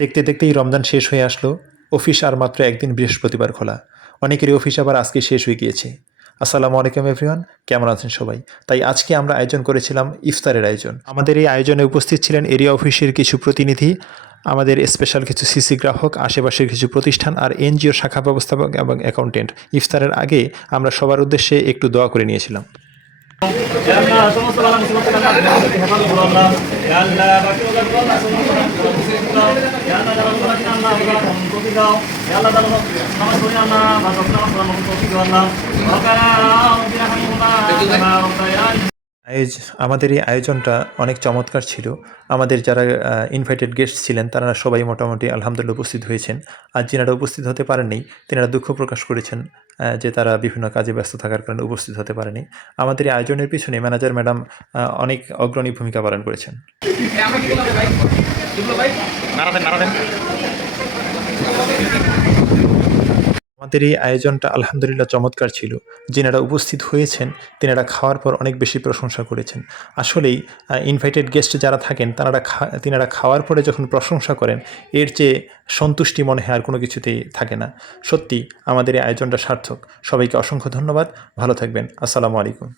দেখতে দেখতেই রমজান শেষ হয়ে আসলো। অফিস আর মাত্র একদিন বৃহস্পতিবার খোলা। অনেকেরই অফিস আবার আজকে শেষ হয়ে গিয়েছে। আসসালামু আলাইকুম এভরিওয়ান, কেমন আছেন সবাই? তাই আজকে আমরা আয়োজন করেছিলাম ইফতারের আয়োজন। আমাদের এই আয়োজনে উপস্থিত ছিলেন এরিয়া অফিসের কিছু প্রতিনিধি, আমাদের স্পেশাল কিছু সিসি গ্রাহক, আশেপাশের কিছু প্রতিষ্ঠান আর এনজিওর শাখা ব্যবস্থাপক এবং অ্যাকাউন্টেন্ট। ইফতারের আগে আমরা সবার উদ্দেশ্যে একটু দোয়া করে নিয়েছিলাম। সমস্ত বালা মুসিবত থেকে আল্লাহ আমাদেরকে হেফাজত করো আল্লাহ। ইয়া আল্লাহ বাকি ওদের আল্লাহ সমস্ত দাও। ইয়া আল্লাহ যারা রোজা রাখেন আল্লাহ ওরা তৌফিক দাও। ইয়া আল্লাহ যারা নামাজ পড়েন আল্লাহ বা নামাজ পড়ার মতো তৌফিক দাও আল্লাহ। রব্বানা বিরহমাতিকা কামা রাব্বায়ানি। আমাদের এই আয়োজনটা অনেক চমৎকার ছিল। আমাদের যারা ইনভাইটেড গেস্ট ছিলেন তারা সবাই মোটামুটি আলহামদুলিল্লাহ উপস্থিত হয়েছেন। আর যিনারা উপস্থিত হতে পারেননি তিনারা দুঃখ প্রকাশ করেছেন যে তারা বিভিন্ন কাজে ব্যস্ত থাকার কারণে উপস্থিত হতে পারেনি। আমাদের এই আয়োজনের পিছনে ম্যানেজার ম্যাডাম অনেক অগ্রণী ভূমিকা পালন করেছেন। আমাদের এই আয়োজনটা আলহামদুলিল্লাহ চমৎকার ছিল। যিনারা উপস্থিত হয়েছেন তিনারা খাওয়ার পর অনেক বেশি প্রশংসা করেছেন। আসলেই ইনভাইটেড গেস্ট যারা থাকেন তিনারা খাওয়ার পরে যখন প্রশংসা করেন, এর চেয়ে সন্তুষ্টি মনে হয় আর কোনো কিছুতেই থাকে না। সত্যি আমাদের এই আয়োজনটা সার্থক। সবাইকে অসংখ্য ধন্যবাদ। ভালো থাকবেন। আসসালামু আলাইকুম।